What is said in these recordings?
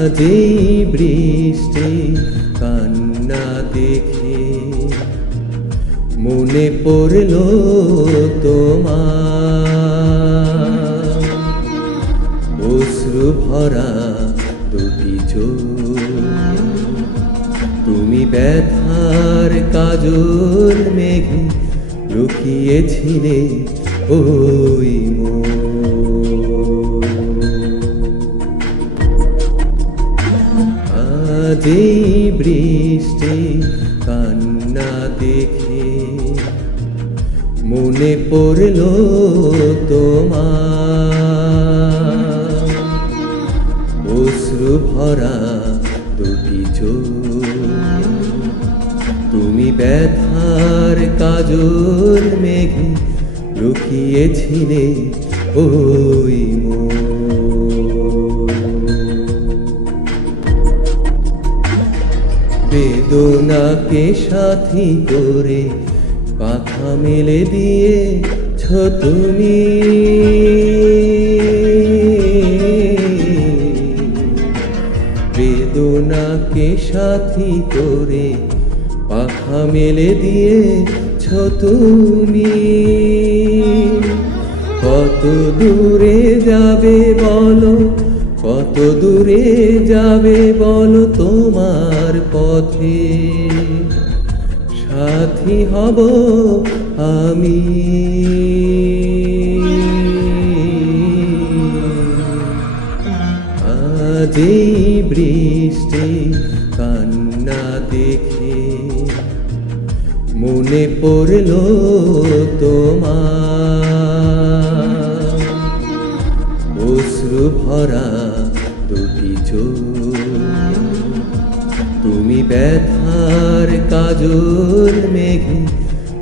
আজই বৃষ্টি কান্না দেখে মনে পড়ল তোমার। কাজল মেঘে লুকিয়েছিলে ওই আজই বৃষ্টি কান্না দেখে মনে পড়ল তোমার। অশ্রু ভরা দুটি চোখ ব্যথার কাজল মেঘে লুকিয়েছিলে ওই বেদনাকে সাথী করে পাখা মেলে দিয়ে দিয়েছ তুমি। বেদনাকে সাথী করে পাখা মেলে দিয়েছ তুমি। কত দূরে যাবে বলো, কত দূরে যাবে বলো তোমার পথে। সাথী হব আমি। আজই বৃষ্টি কান্না দেখে মনে পড়ল তোমার। অশ্রু ভরা দুটি তুমি ব্যথার কাজল মেঘে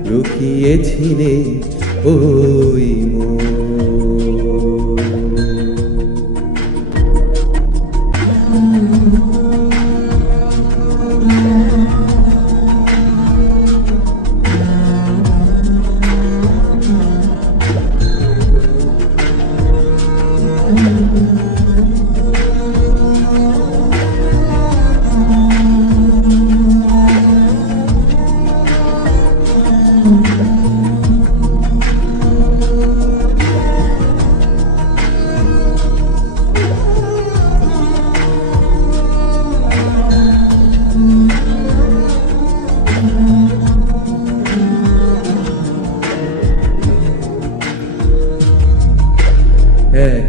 লুকিয়েছিলে ওই মন।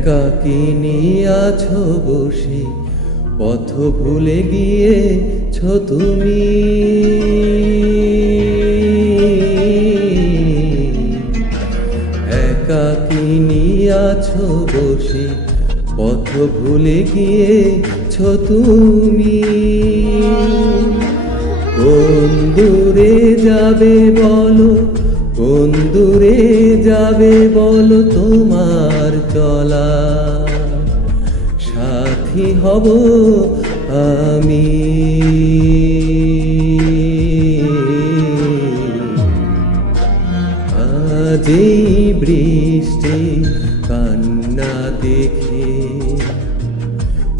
একাকিনী আছো বসে, পথ ভুলে গিয়েছ তুমি। একাকিনী আছো বসে, পথ ভুলে গিয়েছ তুমি। কোন দূরে যাবে বলো, কোন দূরে যাবে বলো তোমার চলা। সাথী হব আমি। বৃষ্টি কান্না দেখে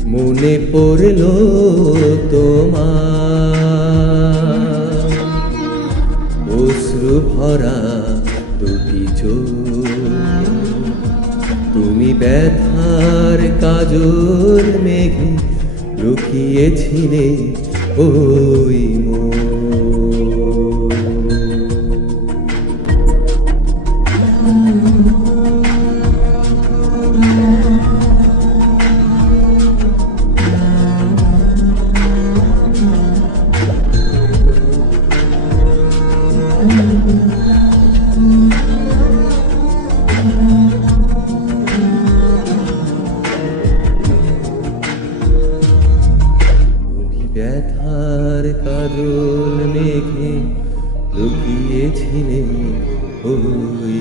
মনে পড়ল তোমার ব্যথার কাজল মেঘে লুকিয়েছিলে ওই মন। তুমি কাজল মেঘে লুকিয়েছিলেন ওই